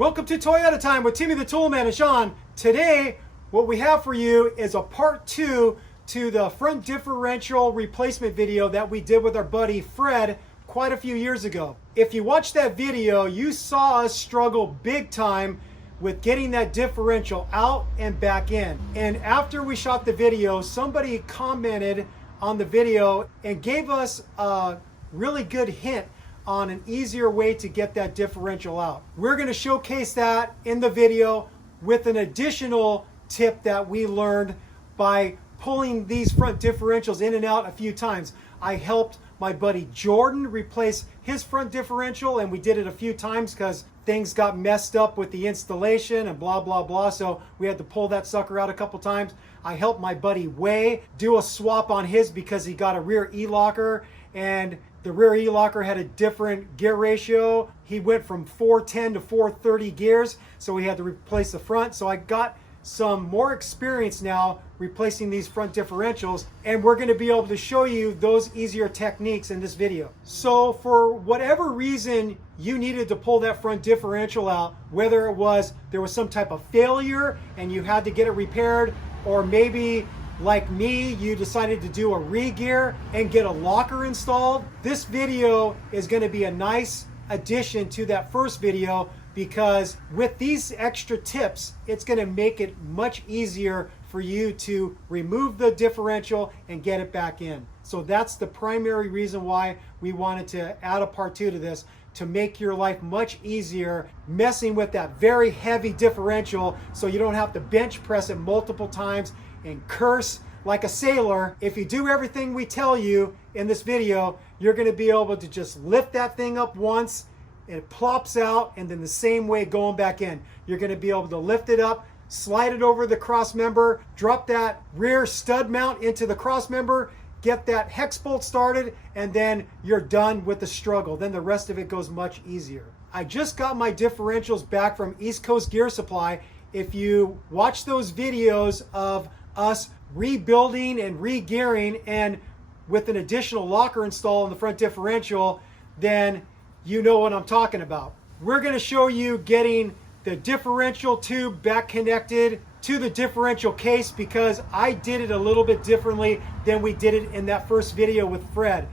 Welcome to Toyota Time with Timmy the Toolman and Sean. Today, what we have for you is a part 2 to the front differential replacement video that we did with our buddy Fred quite a few years ago. If you watched that video, you saw us struggle big time with getting that differential out and back in. And after we shot the video, somebody commented on the video and gave us a really good hint on an easier way to get that differential out. We're going to showcase that in the video with an additional tip that we learned by pulling these front differentials in and out a few times. I helped my buddy Jordan replace his front differential, and we did it a few times because things got messed up with the installation and blah blah blah, so we had to pull that sucker out a couple times. I helped my buddy Way do a swap on his because he got a rear e-locker, and the rear e-locker had a different gear ratio. He went from 410 to 430 gears, so we had to replace the front. So I got some more experience now replacing these front differentials, and we're going to be able to show you those easier techniques in this video. So for whatever reason you needed to pull that front differential out, whether it was there was some type of failure and you had to get it repaired, or maybe like me, you decided to do a re-gear and get a locker installed, this video is going to be a nice addition to that first video, because with these extra tips, it's going to make it much easier for you to remove the differential and get it back in. So that's the primary reason why we wanted to add a part 2 to this, to make your life much easier messing with that very heavy differential, so you don't have to bench press it multiple times and curse like a sailor. If you do everything we tell you in this video, you're going to be able to just lift that thing up once, it plops out, and then the same way going back in. You're going to be able to lift it up, slide it over the cross member, drop that rear stud mount into the cross member, get that hex bolt started, and then you're done with the struggle. Then the rest of it goes much easier. I just got my differentials back from East Coast Gear Supply. If you watch those videos of us rebuilding and re-gearing and with an additional locker install in the front differential, then you know what I'm talking about. We're going to show you getting the differential tube back connected to the differential case, because I did it a little bit differently than we did it in that first video with Fred.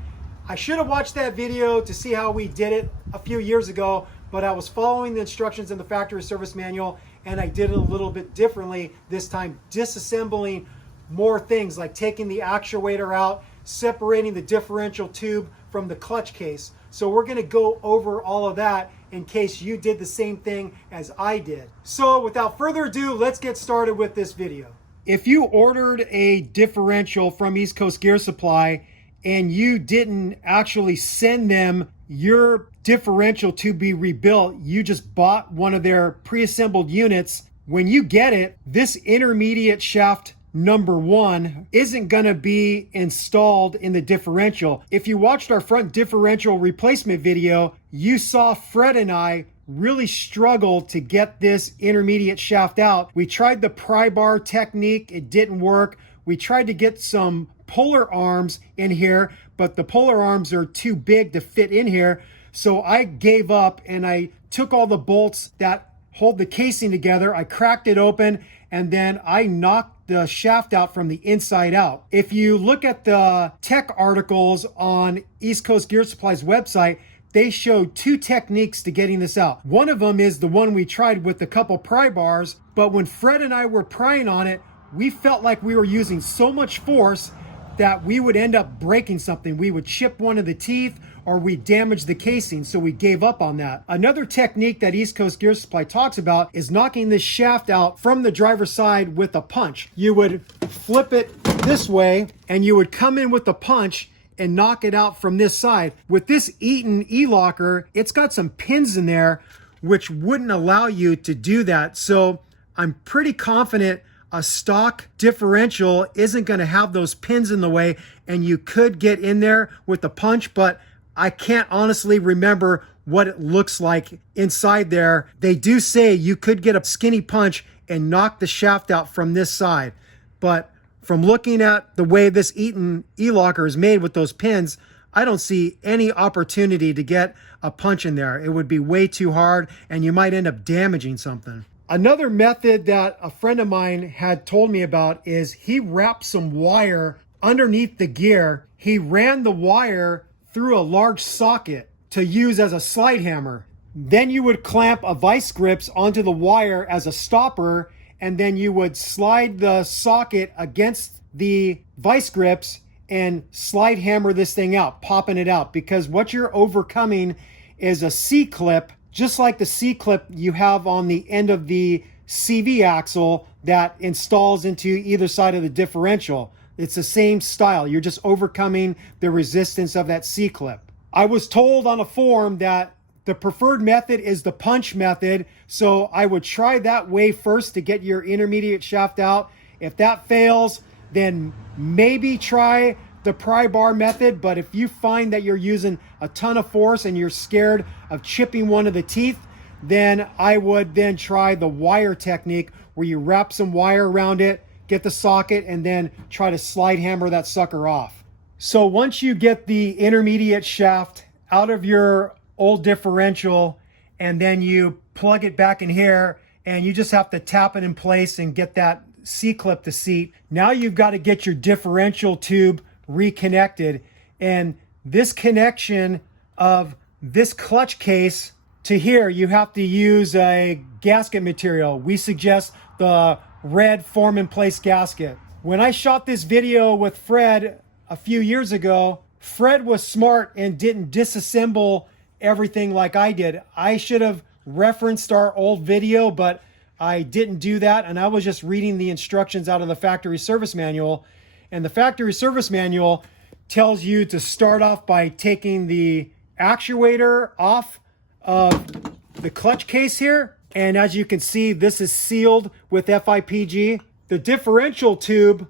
I should have watched that video to see how we did it a few years ago, but I was following the instructions in the factory service manual, and I did it a little bit differently this time, disassembling more things like taking the actuator out, separating the differential tube from the clutch case. So we're going to go over all of that in case you did the same thing as I did. So without further ado, let's get started with this video. If you ordered a differential from East Coast Gear Supply and you didn't actually send them your differential to be rebuilt, you just bought one of their pre-assembled units, when you get it, this intermediate shaft number 1 isn't going to be installed in the differential. If you watched our front differential replacement video, you saw Fred and I really struggle to get this intermediate shaft out. We tried the pry bar technique, it didn't work. We tried to get some puller arms in here, but the puller arms are too big to fit in here. So I gave up and I took all the bolts that hold the casing together, I cracked it open, and then I knocked the shaft out from the inside out. If you look at the tech articles on East Coast Gear Supply's website, they show 2 techniques to getting this out. One of them is the one we tried with a couple pry bars, but when Fred and I were prying on it, we felt like we were using so much force that we would end up breaking something. We would chip one of the teeth or we damage the casing, so we gave up on that. Another technique that East Coast Gear Supply talks about is knocking this shaft out from the driver's side with a punch. You would flip it this way and you would come in with a punch and knock it out from this side. With this Eaton e-locker, it's got some pins in there which wouldn't allow you to do that. So I'm pretty confident a stock differential isn't going to have those pins in the way, and you could get in there with a punch, but I can't honestly remember what it looks like inside there. They do say you could get a skinny punch and knock the shaft out from this side, but from looking at the way this Eaton e-locker is made with those pins, I don't see any opportunity to get a punch in there. It would be way too hard and you might end up damaging something. Another method that a friend of mine had told me about is he wrapped some wire underneath the gear. He ran the wire through a large socket to use as a slide hammer. Then you would clamp a vice grips onto the wire as a stopper, and then you would slide the socket against the vice grips and slide hammer this thing out, popping it out, because what you're overcoming is a C-clip, just like the C-clip you have on the end of the CV axle that installs into either side of the differential. It's the same style. You're just overcoming the resistance of that C-clip. I was told on a forum that the preferred method is the punch method, so I would try that way first to get your intermediate shaft out. If that fails, then maybe try the pry bar method, but if you find that you're using a ton of force and you're scared of chipping one of the teeth, then I would then try the wire technique where you wrap some wire around it, get the socket, and then try to slide hammer that sucker off. So once you get the intermediate shaft out of your old differential and then you plug it back in here and you just have to tap it in place and get that C-clip to seat. Now you've got to get your differential tube reconnected, and this connection of this clutch case to here, you have to use a gasket material. We suggest the red form in place gasket. When I shot this video with Fred a few years ago, Fred was smart and didn't disassemble everything like I did. I should have referenced our old video, but I didn't do that, and I was just reading the instructions out of the factory service manual. And the factory service manual tells you to start off by taking the actuator off of the clutch case here. And as you can see, this is sealed with FIPG. The differential tube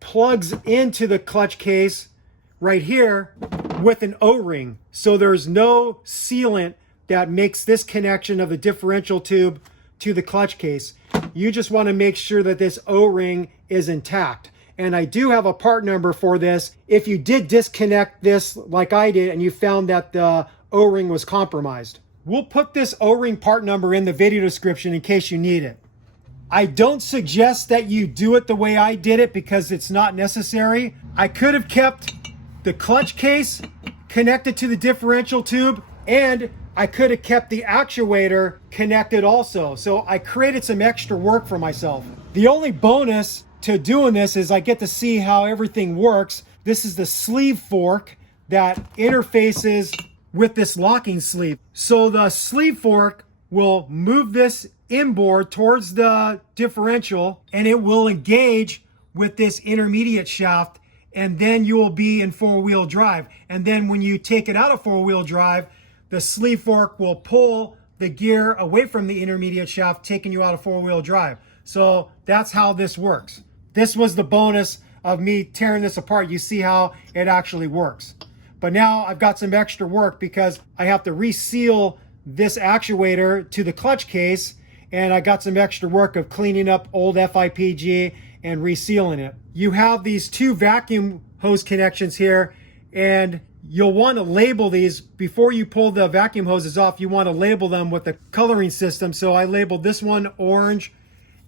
plugs into the clutch case right here with an O-ring. So there's no sealant that makes this connection of the differential tube to the clutch case. You just want to make sure that this O-ring is intact. And I do have a part number for this. If you did disconnect this like I did and you found that the O-ring was compromised. We'll put this O-ring part number in the video description in case you need it. I don't suggest that you do it the way I did it because it's not necessary. I could have kept the clutch case connected to the differential tube, and I could have kept the actuator connected also. So I created some extra work for myself. The only bonus to doing this is I get to see how everything works. This is the sleeve fork that interfaces with this locking sleeve. So the sleeve fork will move this inboard towards the differential and it will engage with this intermediate shaft, and then you will be in four-wheel drive. And then when you take it out of four-wheel drive, the sleeve fork will pull the gear away from the intermediate shaft, taking you out of four-wheel drive. So that's how this works. This was the bonus of me tearing this apart. You see how it actually works. But now I've got some extra work because I have to reseal this actuator to the clutch case, and I got some extra work of cleaning up old FIPG and resealing it. You have these two vacuum hose connections here, and you'll want to label these before you pull the vacuum hoses off. You want to label them with the coloring system. So I labeled this one orange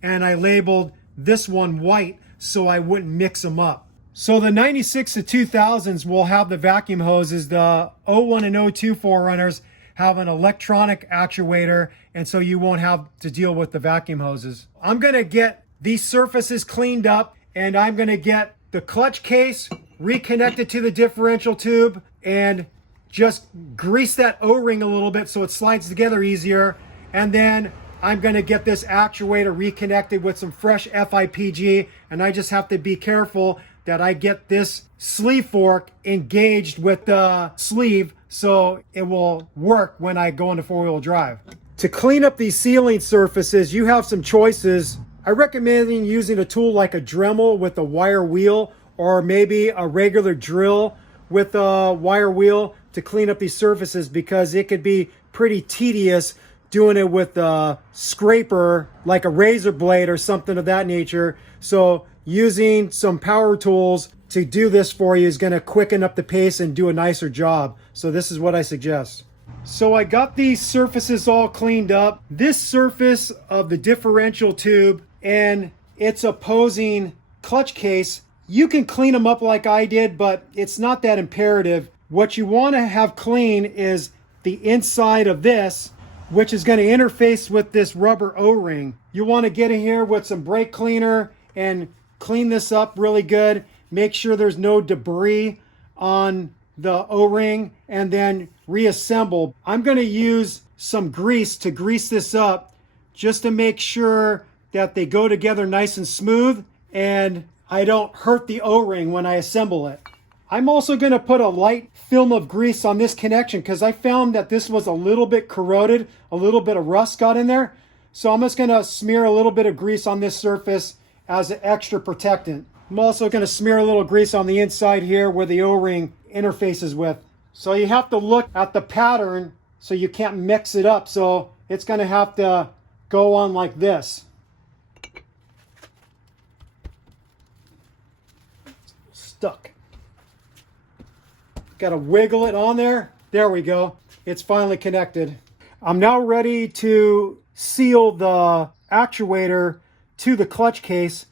and I labeled this one white so I wouldn't mix them up. So the 96 to 2000s will have the vacuum hoses. The 01 and 02 4runners have an electronic actuator, and so you won't have to deal with the vacuum hoses. I'm going to get these surfaces cleaned up, and I'm going to get the clutch case reconnected to the differential tube and just grease that O-ring a little bit so it slides together easier. And then I'm going to get this actuator reconnected with some fresh FIPG, and I just have to be careful that I get this sleeve fork engaged with the sleeve so it will work when I go into four-wheel drive. To clean up these sealing surfaces, you have some choices. I recommend using a tool like a Dremel with a wire wheel, or maybe a regular drill with a wire wheel to clean up these surfaces, because it could be pretty tedious doing it with a scraper like a razor blade or something of that nature. So using some power tools to do this for you is going to quicken up the pace and do a nicer job. So this is what I suggest. So I got these surfaces all cleaned up. This surface of the differential tube and its opposing clutch case, you can clean them up like I did, but it's not that imperative. What you want to have clean is the inside of this, which is going to interface with this rubber O-ring. You want to get in here with some brake cleaner and clean this up really good. Make sure there's no debris on the O-ring and then reassemble. I'm going to use some grease to grease this up just to make sure that they go together nice and smooth and I don't hurt the O-ring when I assemble it. I'm also going to put a light film of grease on this connection because I found that this was a little bit corroded, a little bit of rust got in there. So I'm just going to smear a little bit of grease on this surface as an extra protectant. I'm also going to smear a little grease on the inside here where the O-ring interfaces with. So you have to look at the pattern so you can't mix it up. So it's going to have to go on like this. Stuck. Got to wiggle it on there. There we go. It's finally connected. I'm now ready to seal the actuator to the clutch case.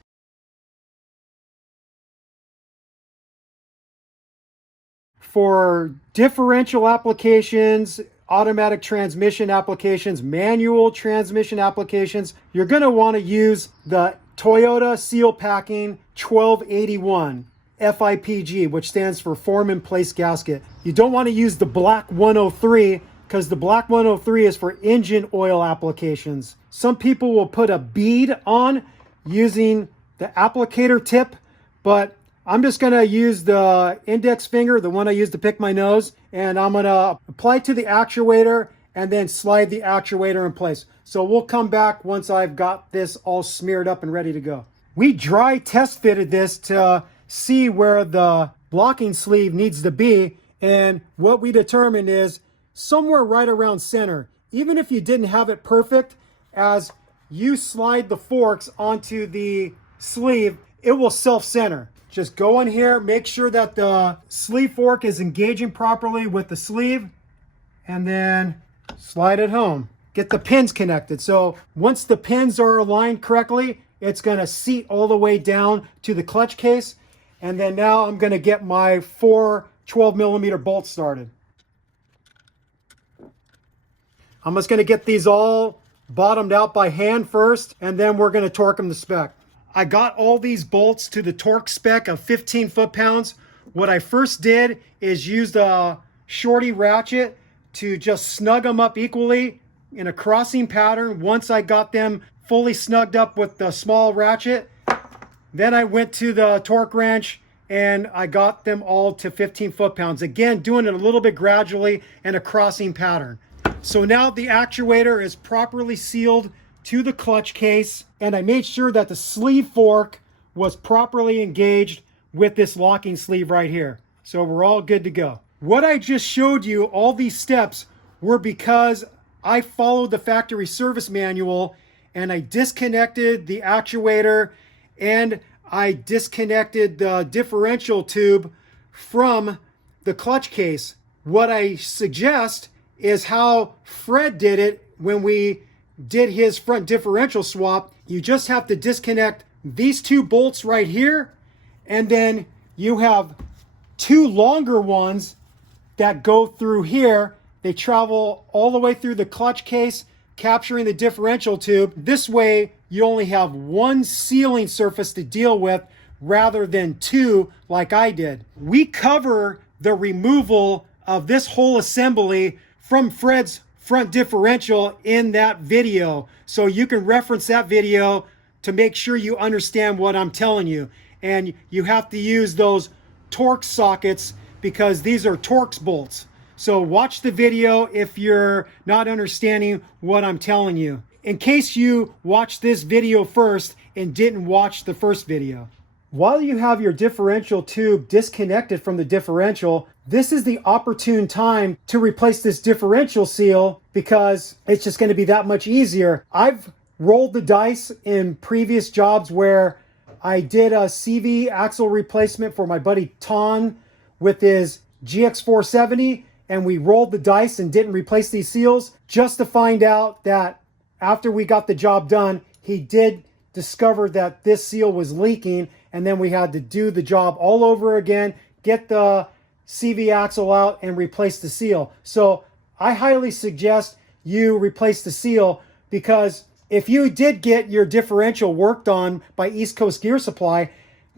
For differential applications, automatic transmission applications, manual transmission applications, you're going to want to use the Toyota Seal Packing 1281. FIPG, which stands for Form in Place Gasket. You don't want to use the black 103 because the black 103 is for engine oil applications. Some people will put a bead on using the applicator tip, but I'm just going to use the index finger, the one I use to pick my nose, and I'm going to apply to the actuator and then slide the actuator in place. So we'll come back once I've got this all smeared up and ready to go. We dry test fitted this to see where the blocking sleeve needs to be, and what we determined is somewhere right around center. Even if you didn't have it perfect, as you slide the forks onto the sleeve, it will self-center. Just go in here, make sure that the sleeve fork is engaging properly with the sleeve, and then slide it home. Get the pins connected. So once the pins are aligned correctly, it's going to seat all the way down to the clutch case. And then now I'm going to get my 4 12mm bolts started. I'm just going to get these all bottomed out by hand first, and then we're going to torque them to spec. I got all these bolts to the torque spec of 15 foot-pounds. What I first did is used a shorty ratchet to just snug them up equally in a crossing pattern. Once I got them fully snugged up with the small ratchet, then I went to the torque wrench and I got them all to 15 foot-pounds. Again, doing it a little bit gradually in a crossing pattern. So now the actuator is properly sealed to the clutch case, and I made sure that the sleeve fork was properly engaged with this locking sleeve right here. So we're all good to go. What I just showed you, all these steps, were because I followed the factory service manual and I disconnected the actuator and I disconnected the differential tube from the clutch case. What I suggest is how Fred did it when we did his front differential swap. You just have to disconnect these two bolts right here, and then you have two longer ones that go through here. They travel all the way through the clutch case, capturing the differential tube. This way, you only have one sealing surface to deal with rather than two like I did. We cover the removal of this whole assembly from Fred's front differential in that video. So you can reference that video to make sure you understand what I'm telling you. And you have to use those Torx sockets because these are Torx bolts. So watch the video if you're not understanding what I'm telling you, in case you watched this video first and didn't watch the first video. While you have your differential tube disconnected from the differential, this is the opportune time to replace this differential seal because it's just going to be that much easier. I've rolled the dice in previous jobs where I did a CV axle replacement for my buddy Ton with his GX470, and we rolled the dice and didn't replace these seals, just to find out that after we got the job done, he did discover that this seal was leaking, and then we had to do the job all over again, get the CV axle out and replace the seal. So I highly suggest you replace the seal, because if you did get your differential worked on by East Coast Gear Supply,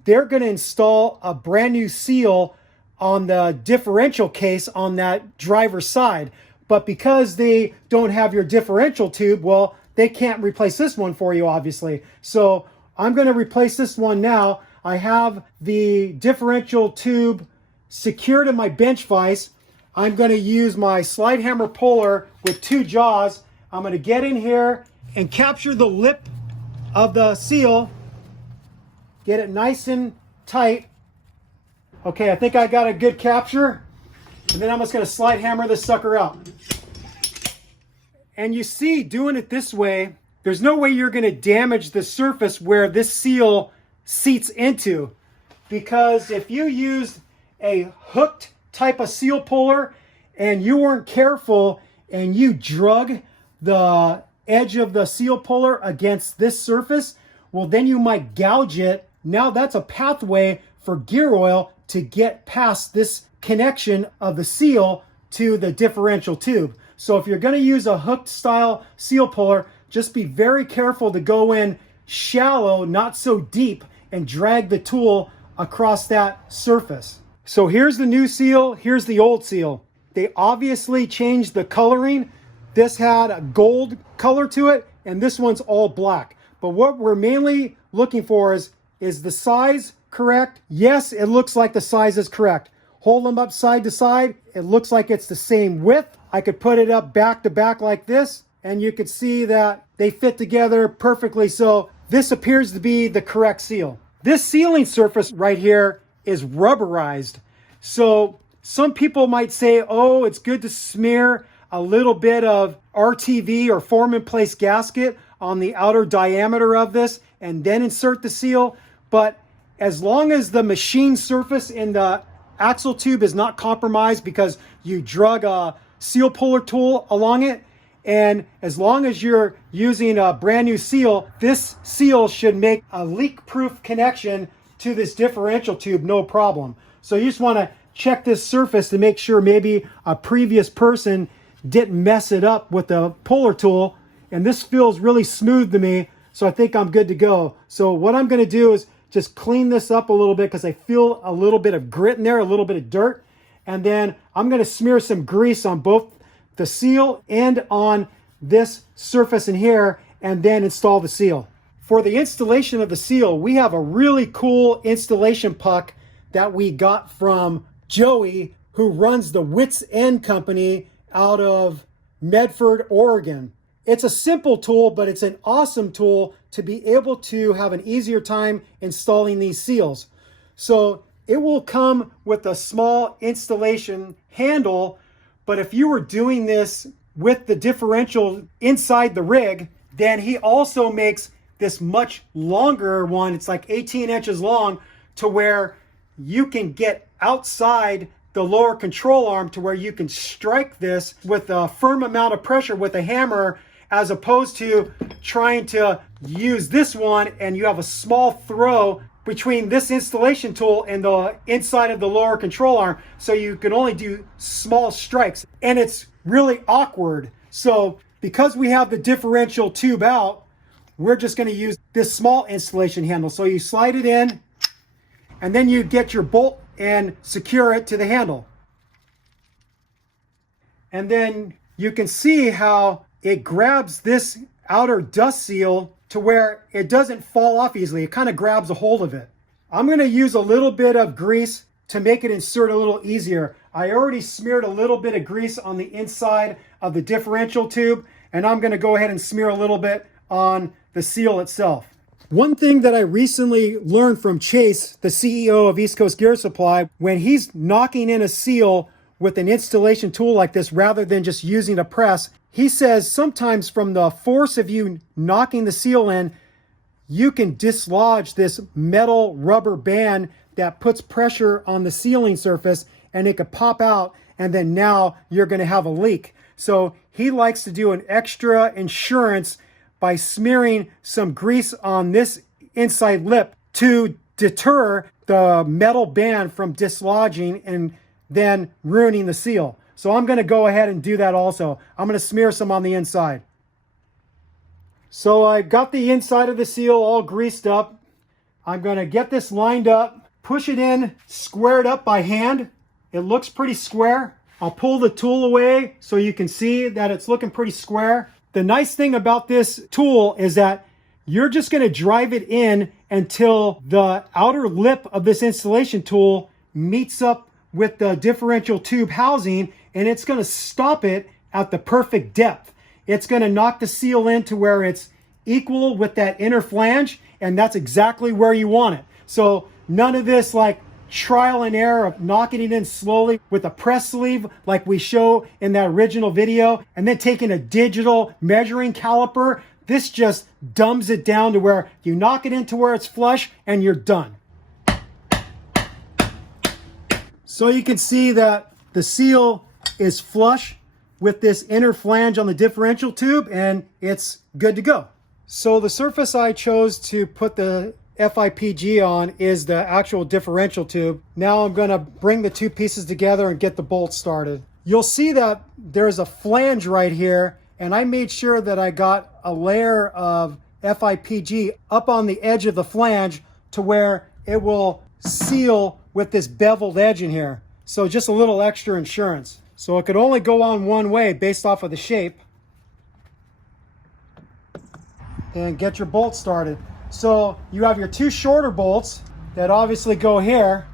they're going to install a brand new seal on the differential case on that driver's side. But because they don't have your differential tube, well, they can't replace this one for you, obviously. So I'm going to replace this one now. I have the differential tube secured in my bench vise. I'm going to use my slide hammer puller with 2 jaws. I'm going to get in here and capture the lip of the seal. Get it nice and tight. Okay, I think I got a good capture. And then I'm just going to slide hammer this sucker out. And you see, doing it this way, there's no way you're going to damage the surface where this seal seats into. Because if you used a hooked type of seal puller and you weren't careful and you drug the edge of the seal puller against this surface, well, then you might gouge it. Now that's a pathway for gear oil to get past this connection of the seal to the differential tube. So if you're going to use a hooked style seal puller, just be very careful to go in shallow, not so deep, and drag the tool across that surface. So here's the new seal, here's the old seal. They obviously changed the coloring. This had a gold color to it, and this one's all black. But what we're mainly looking for is the size correct? Yes, it looks like the size is correct. Hold them up side to side. It looks like it's the same width. I could put it up back to back like this, and you could see that they fit together perfectly. So this appears to be the correct seal. This sealing surface right here is rubberized. So some people might say, oh, it's good to smear a little bit of RTV or form in place gasket on the outer diameter of this and then insert the seal. But as long as the machine surface in the axle tube is not compromised because you drug a seal puller tool along it, and as long as you're using a brand new seal, this seal should make a leak-proof connection to this differential tube, no problem. So you just want to check this surface to make sure maybe a previous person didn't mess it up with the puller tool. And this feels really smooth to me, so I think I'm good to go. So what I'm going to do is just clean this up a little bit because I feel a little bit of grit in there, a little bit of dirt. And then I'm going to smear some grease on both the seal and on this surface in here, and then install the seal. For the installation of the seal, we have a really cool installation puck that we got from Joey, who runs the Wits company out of Medford, Oregon. It's a simple tool, but it's an awesome tool to be able to have an easier time installing these seals. So it will come with a small installation handle, but if you were doing this with the differential inside the rig, then he also makes this much longer one. It's like 18 inches long, to where you can get outside the lower control arm to where you can strike this with a firm amount of pressure with a hammer, as opposed to trying to use this one and you have a small throw between this installation tool and the inside of the lower control arm. So you can only do small strikes, and it's really awkward. So because we have the differential tube out, we're just going to use this small installation handle. So you slide it in, and then you get your bolt and secure it to the handle. And then you can see how it grabs this outer dust seal to where it doesn't fall off easily. It kind of grabs a hold of it. I'm going to use a little bit of grease to make it insert a little easier. I already smeared a little bit of grease on the inside of the differential tube, and I'm going to go ahead and smear a little bit on the seal itself. One thing that I recently learned from Chase, the CEO of East Coast Gear Supply, when he's knocking in a seal with an installation tool like this rather than just using a press, he says sometimes from the force of you knocking the seal in, you can dislodge this metal rubber band that puts pressure on the sealing surface, and it could pop out, and then now you're going to have a leak. So he likes to do an extra insurance by smearing some grease on this inside lip to deter the metal band from dislodging and then ruining the seal. So I'm going to go ahead and do that also. I'm going to smear some on the inside. So I got the inside of the seal all greased up. I'm going to get this lined up, push it in, square it up by hand. It looks pretty square. I'll pull the tool away so you can see that it's looking pretty square. The nice thing about this tool is that you're just going to drive it in until the outer lip of this installation tool meets up with the differential tube housing, and it's going to stop it at the perfect depth. It's going to knock the seal in to where it's equal with that inner flange, and that's exactly where you want it. So none of this like trial and error of knocking it in slowly with a press sleeve like we show in that original video, and then taking a digital measuring caliper. This just dumbs it down to where you knock it into where it's flush and you're done. So you can see that the seal is flush with this inner flange on the differential tube, and it's good to go. So the surface I chose to put the FIPG on is the actual differential tube. Now I'm going to bring the two pieces together and get the bolt started. You'll see that there's a flange right here, and I made sure that I got a layer of FIPG up on the edge of the flange to where it will seal with this beveled edge in here. So just a little extra insurance. So it could only go on one way based off of the shape. And get your bolt started. So you have your two shorter bolts that obviously go here.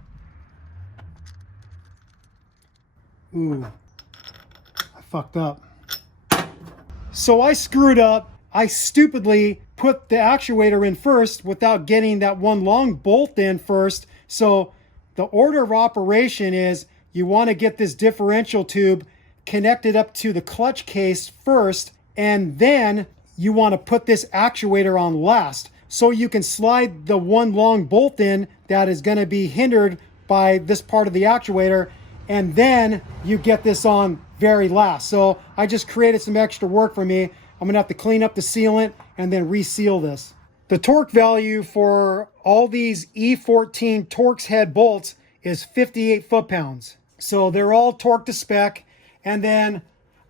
Ooh, I fucked up. So I screwed up. I stupidly put the actuator in first without getting that one long bolt in first. So the order of operation is you want to get this differential tube connected up to the clutch case first, and then you want to put this actuator on last. So you can slide the one long bolt in that is going to be hindered by this part of the actuator, and then you get this on very last. So I just created some extra work for me. I'm going to have to clean up the sealant and then reseal this. The torque value for all these E14 Torx head bolts is 58 foot-pounds. So they're all torque to spec. And then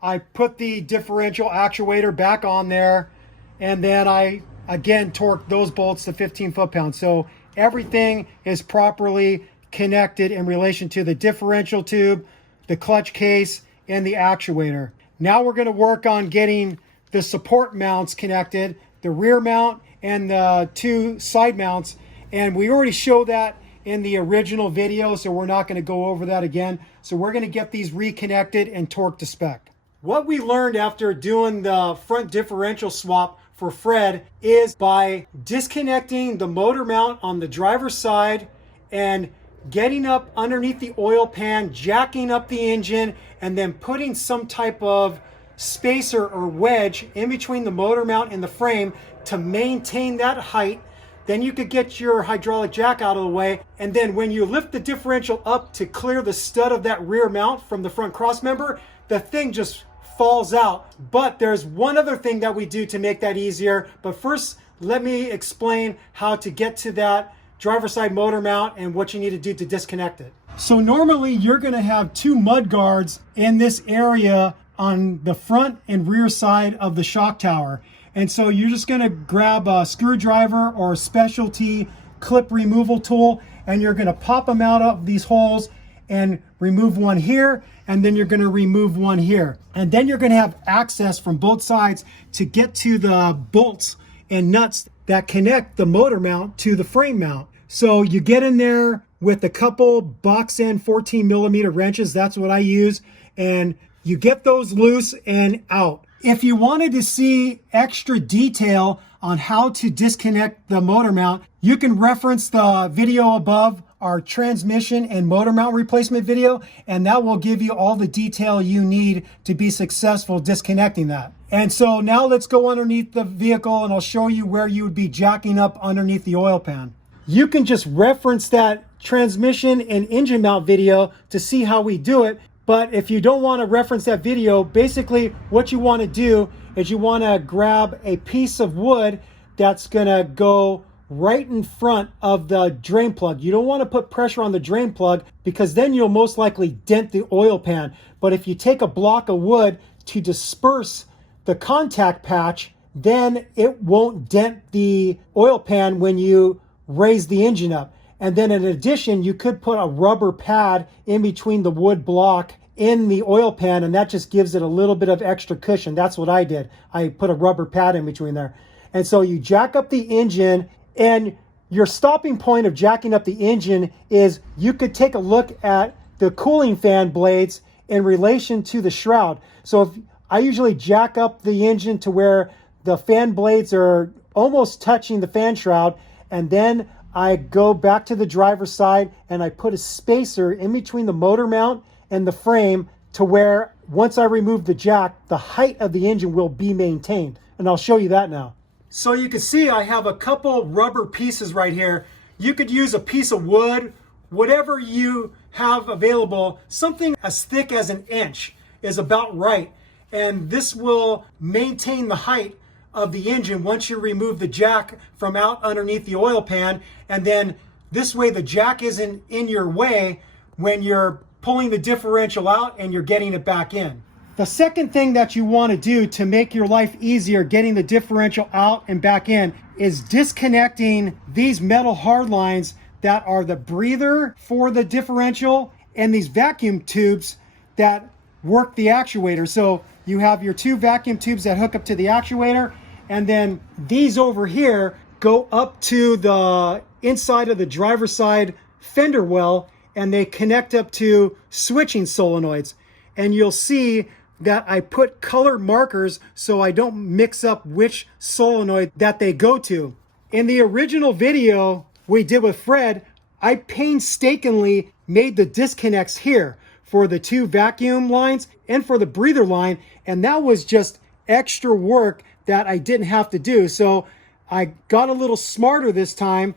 I put the differential actuator back on there, and then I again torque those bolts to 15 foot-pounds. So everything is properly connected in relation to the differential tube, the clutch case, and the actuator. Now we're going to work on getting the support mounts connected, the rear mount and the two side mounts. And we already showed that in the original video, so we're not going to go over that again. So we're going to get these reconnected and torqued to spec. What we learned after doing the front differential swap for Fred is by disconnecting the motor mount on the driver's side and getting up underneath the oil pan, jacking up the engine, and then putting some type of spacer or wedge in between the motor mount and the frame to maintain that height. Then you could get your hydraulic jack out of the way, and then when you lift the differential up to clear the stud of that rear mount from the front cross member, the thing just falls out. But there's one other thing that we do to make that easier. But first, let me explain how to get to that driver's side motor mount and what you need to do to disconnect it. So normally you're going to have two mud guards in this area on the front and rear side of the shock tower. And so you're just going to grab a screwdriver or a specialty clip removal tool, and you're going to pop them out of these holes and remove one here, and then you're going to remove one here. And then you're going to have access from both sides to get to the bolts and nuts that connect the motor mount to the frame mount. So you get in there with a couple box end 14mm wrenches. That's what I use. And you get those loose and out. If you wanted to see extra detail on how to disconnect the motor mount, you can reference the video above, our transmission and motor mount replacement video, and that will give you all the detail you need to be successful disconnecting that. And so now let's go underneath the vehicle and I'll show you where you would be jacking up underneath the oil pan. You can just reference that transmission and engine mount video to see how we do it. But if you don't want to reference that video, basically what you want to do is you want to grab a piece of wood that's going to go right in front of the drain plug. You don't want to put pressure on the drain plug because then you'll most likely dent the oil pan. But if you take a block of wood to disperse the contact patch, then it won't dent the oil pan when you raise the engine up. And then in addition, you could put a rubber pad in between the wood block in the oil pan, and that just gives it a little bit of extra cushion. That's what I did. I put a rubber pad in between there. And so you jack up the engine, and your stopping point of jacking up the engine is you could take a look at the cooling fan blades in relation to the shroud. So if I usually jack up the engine to where the fan blades are almost touching the fan shroud, and then I go back to the driver's side and I put a spacer in between the motor mount and the frame to where once I remove the jack, the height of the engine will be maintained. And I'll show you that now. So you can see I have a couple rubber pieces right here. You could use a piece of wood, whatever you have available. Something as thick as an inch is about right. And this will maintain the height of the engine once you remove the jack from out underneath the oil pan. And then this way the jack isn't in your way when you're pulling the differential out and you're getting it back in. The second thing that you want to do to make your life easier getting the differential out and back in is disconnecting these metal hard lines that are the breather for the differential and these vacuum tubes that work the actuator. So you have your two vacuum tubes that hook up to the actuator, and then these over here go up to the inside of the driver's side fender well, and they connect up to switching solenoids. And you'll see that I put color markers so I don't mix up which solenoid that they go to. In the original video we did with Fred, I painstakingly made the disconnects here for the two vacuum lines and for the breather line, and that was just extra work that I didn't have to do. So I got a little smarter this time,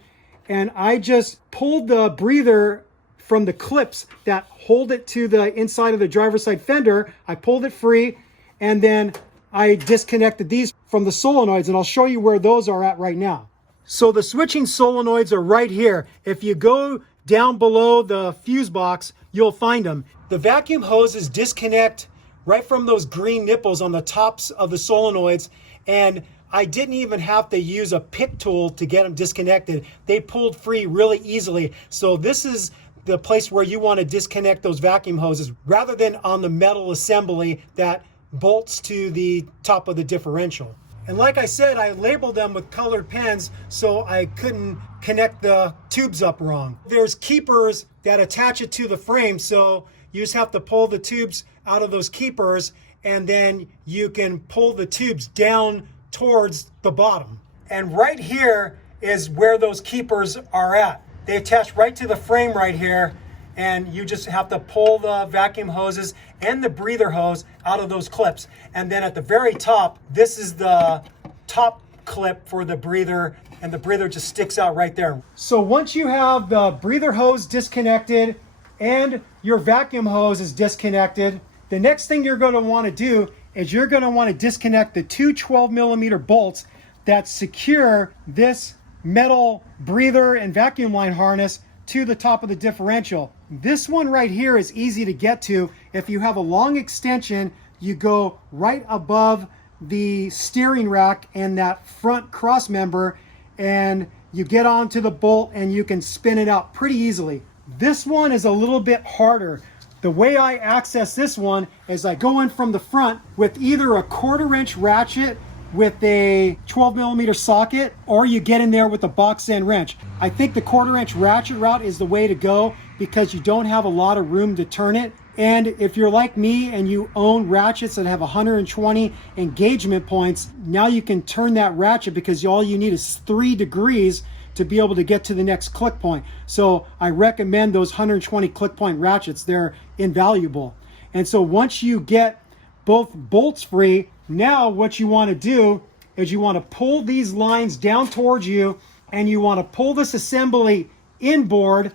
and I just pulled the breather from the clips that hold it to the inside of the driver's side fender. I pulled it free, and then I disconnected these from the solenoids, and I'll show you where those are at right now. So the switching solenoids are right here. If you go down below the fuse box, you'll find them. The vacuum hoses disconnect right from those green nipples on the tops of the solenoids, and I didn't even have to use a pick tool to get them disconnected. They pulled free really easily. So this is the place where you want to disconnect those vacuum hoses rather than on the metal assembly that bolts to the top of the differential. And like I said, I labeled them with colored pens so I couldn't connect the tubes up wrong. There's keepers that attach it to the frame, so you just have to pull the tubes out of those keepers, and then you can pull the tubes down towards the bottom. And right here is where those keepers are at. They attach right to the frame right here, and you just have to pull the vacuum hoses and the breather hose out of those clips. And then at the very top, this is the top clip for the breather, and the breather just sticks out right there. So once you have the breather hose disconnected and your vacuum hose is disconnected, the next thing you're going to want to do is you're going to want to disconnect the two 12mm bolts that secure this metal breather and vacuum line harness to the top of the differential. This one right here is easy to get to. If you have a long extension, you go right above the steering rack and that front cross member, and you get onto the bolt and you can spin it out pretty easily. This one is a little bit harder. The way I access this one is I go in from the front with either a 1/4-inch ratchet with a 12mm socket, or you get in there with a box end wrench. I think the 1/4-inch ratchet route is the way to go because you don't have a lot of room to turn it. And if you're like me and you own ratchets that have 120 engagement points, now you can turn that ratchet because all you need is 3 degrees to be able to get to the next click point. So I recommend those 120 click point ratchets. They're invaluable. And so once you get both bolts free, Now what you want to do is you want to pull these lines down towards you, and you want to pull this assembly inboard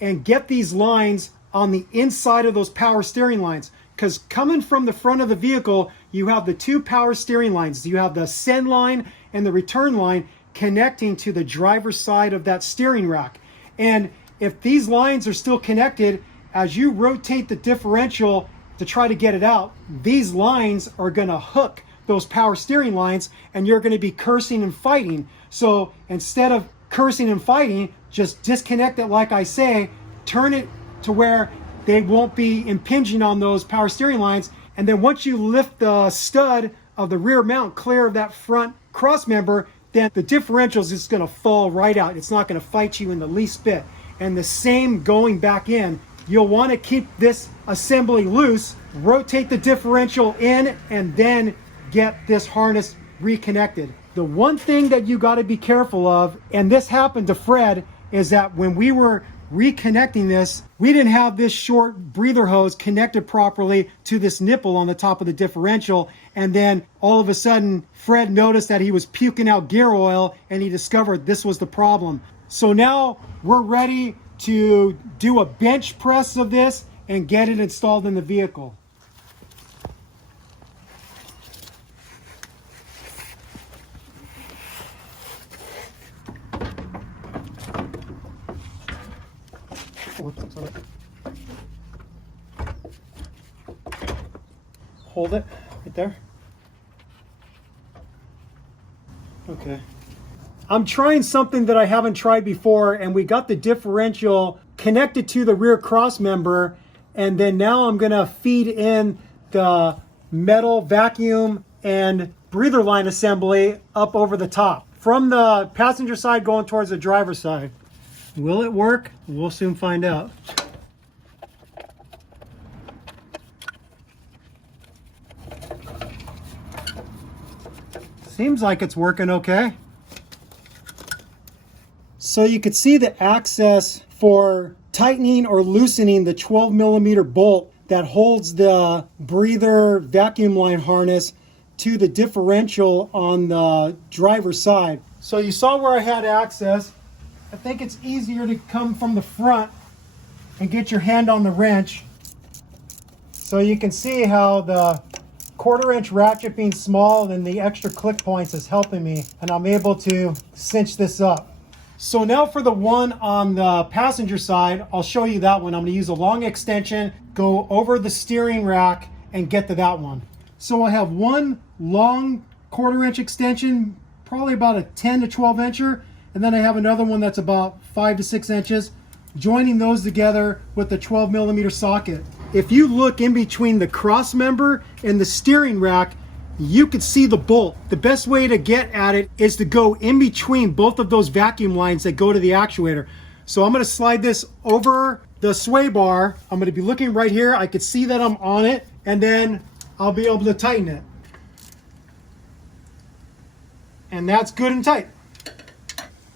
and get these lines on the inside of those power steering lines. Because coming from the front of the vehicle, you have the two power steering lines. You have the send line and the return line connecting to the driver's side of that steering rack. And if these lines are still connected, as you rotate the differential to try to get it out, these lines are going to hook those power steering lines, and you're going to be cursing and fighting. So instead of cursing and fighting, just disconnect it like I say, turn it to where they won't be impinging on those power steering lines. And then once you lift the stud of the rear mount clear of that front cross member, then the differential is just going to fall right out. It's not going to fight you in the least bit. And the same going back in. You'll want to keep this assembly loose, rotate the differential in, and then get this harness reconnected. The one thing that you got to be careful of, and this happened to Fred, is that when we were reconnecting this, we didn't have this short breather hose connected properly to this nipple on the top of the differential. And then all of a sudden, Fred noticed that he was puking out gear oil, and he discovered this was the problem. So now we're ready to do a bench press of this and get it installed in the vehicle. Hold it right there. Okay. I'm trying something that I haven't tried before, and we got the differential connected to the rear cross member, and then now I'm gonna feed in the metal vacuum and breather line assembly up over the top from the passenger side going towards the driver's side. Will it work? We'll soon find out. Seems like it's working okay. So you could see the access for tightening or loosening the 12mm bolt that holds the breather vacuum line harness to the differential on the driver's side. So you saw where I had access. I think it's easier to come from the front and get your hand on the wrench. So you can see how the 1/4-inch ratchet being small and the extra click points is helping me, and I'm able to cinch this up. So now for the one on the passenger side, I'll show you that one. I'm going to use a long extension, go over the steering rack, and get to that one. So I have one long 1/4-inch extension, probably about a 10 to 12 incher, and then I have another one that's about 5 to 6 inches, joining those together with the 12mm socket. If you look in between the cross member and the steering rack, you could see the bolt. The best way to get at it is to go in between both of those vacuum lines that go to the actuator. So I'm going to slide this over the sway bar. I'm going to be looking right here. I could see that I'm on it, and then I'll be able to tighten it. And that's good and tight.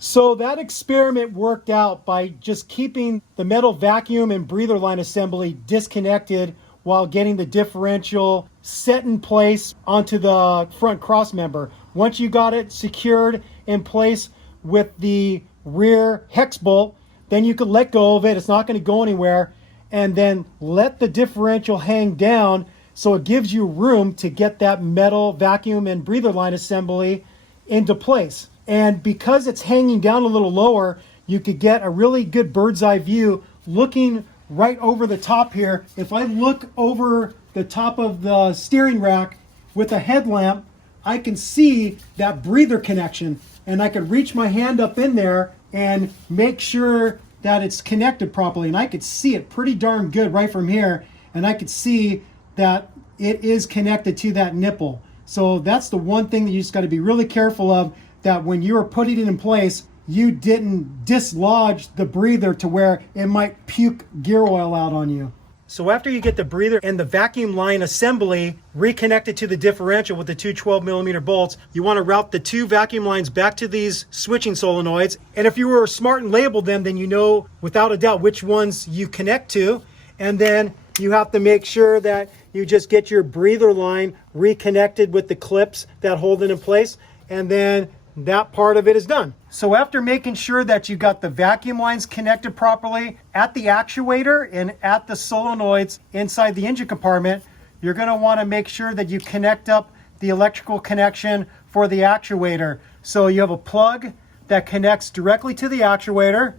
So that experiment worked out by just keeping the metal vacuum and breather line assembly disconnected while getting the differential set in place onto the front cross member. Once you got it secured in place with the rear hex bolt, then you could let go of it. It's not going to go anywhere. And then let the differential hang down so it gives you room to get that metal vacuum and breather line assembly into place. And because it's hanging down a little lower, you could get a really good bird's eye view looking right over the top here. If I look over the top of the steering rack with a headlamp, I can see that breather connection, and I can reach my hand up in there and make sure that it's connected properly. And I could see it pretty darn good right from here, and I could see that it is connected to that nipple. So that's the one thing that you just got to be really careful of, that when you are putting it in place, you didn't dislodge the breather to where it might puke gear oil out on you. So after you get the breather and the vacuum line assembly reconnected to the differential with the two 12mm bolts, you want to route the two vacuum lines back to these switching solenoids. And if you were smart and labeled them, then you know without a doubt which ones you connect to. And then you have to make sure that you just get your breather line reconnected with the clips that hold it in place, and then that part of it is done. So after making sure that you got the vacuum lines connected properly at the actuator and at the solenoids inside the engine compartment, you're going to want to make sure that you connect up the electrical connection for the actuator. So you have a plug that connects directly to the actuator.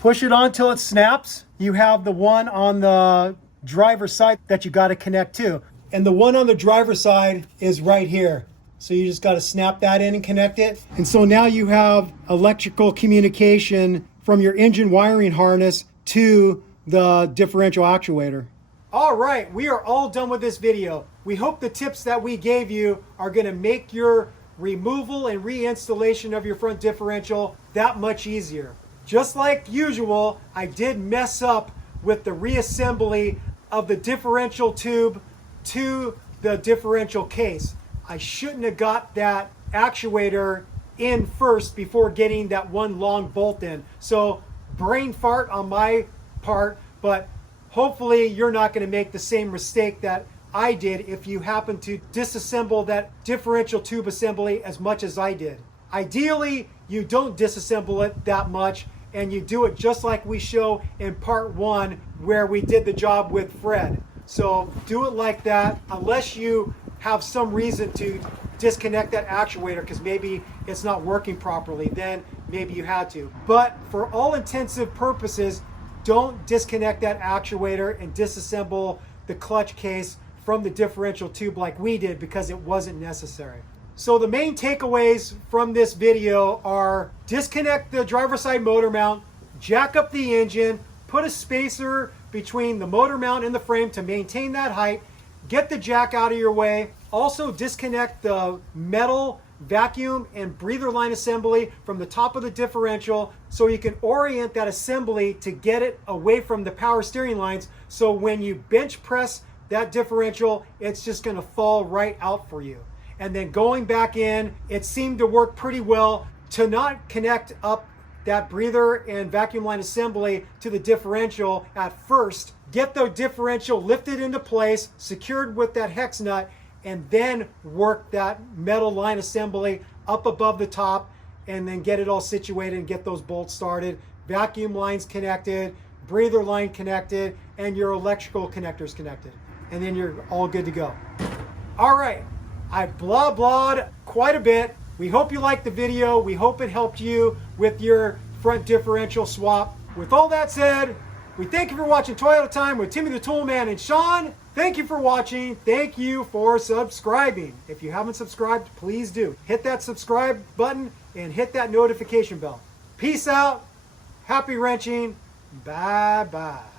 Push it on till it snaps. You have the one on the driver's side that you got to connect to. And the one on the driver's side is right here. So you just got to snap that in and connect it. And so now you have electrical communication from your engine wiring harness to the differential actuator. All right, we are all done with this video. We hope the tips that we gave you are going to make your removal and reinstallation of your front differential that much easier. Just like usual, I did mess up with the reassembly of the differential tube to the differential case. I shouldn't have got that actuator in first before getting that one long bolt in. So brain fart on my part, but hopefully you're not going to make the same mistake that I did if you happen to disassemble that differential tube assembly as much as I did. Ideally, you don't disassemble it that much, and you do it just like we show in part 1 where we did the job with Fred. So do it like that, unless you have some reason to disconnect that actuator because maybe it's not working properly, then maybe you had to. But for all intensive purposes, don't disconnect that actuator and disassemble the clutch case from the differential tube like we did, because it wasn't necessary. So the main takeaways from this video are: disconnect the driver's side motor mount, jack up the engine, put a spacer between the motor mount and the frame to maintain that height, get the jack out of your way. Also disconnect the metal vacuum and breather line assembly from the top of the differential so you can orient that assembly to get it away from the power steering lines, so when you bench press that differential, it's just going to fall right out for you. And then going back in, it seemed to work pretty well to not connect up that breather and vacuum line assembly to the differential at first. Get the differential lifted into place, secured with that hex nut, and then work that metal line assembly up above the top, and then get it all situated and get those bolts started, vacuum lines connected, breather line connected, and your electrical connectors connected. And then you're all good to go. All right, I blah-blahed quite a bit. We hope you liked the video. We hope it helped you with your front differential swap. With all that said, we thank you for watching Toyota Time with Timmy the Toolman and Sean. Thank you for watching. Thank you for subscribing. If you haven't subscribed, please do. Hit that subscribe button and hit that notification bell. Peace out. Happy wrenching. Bye-bye.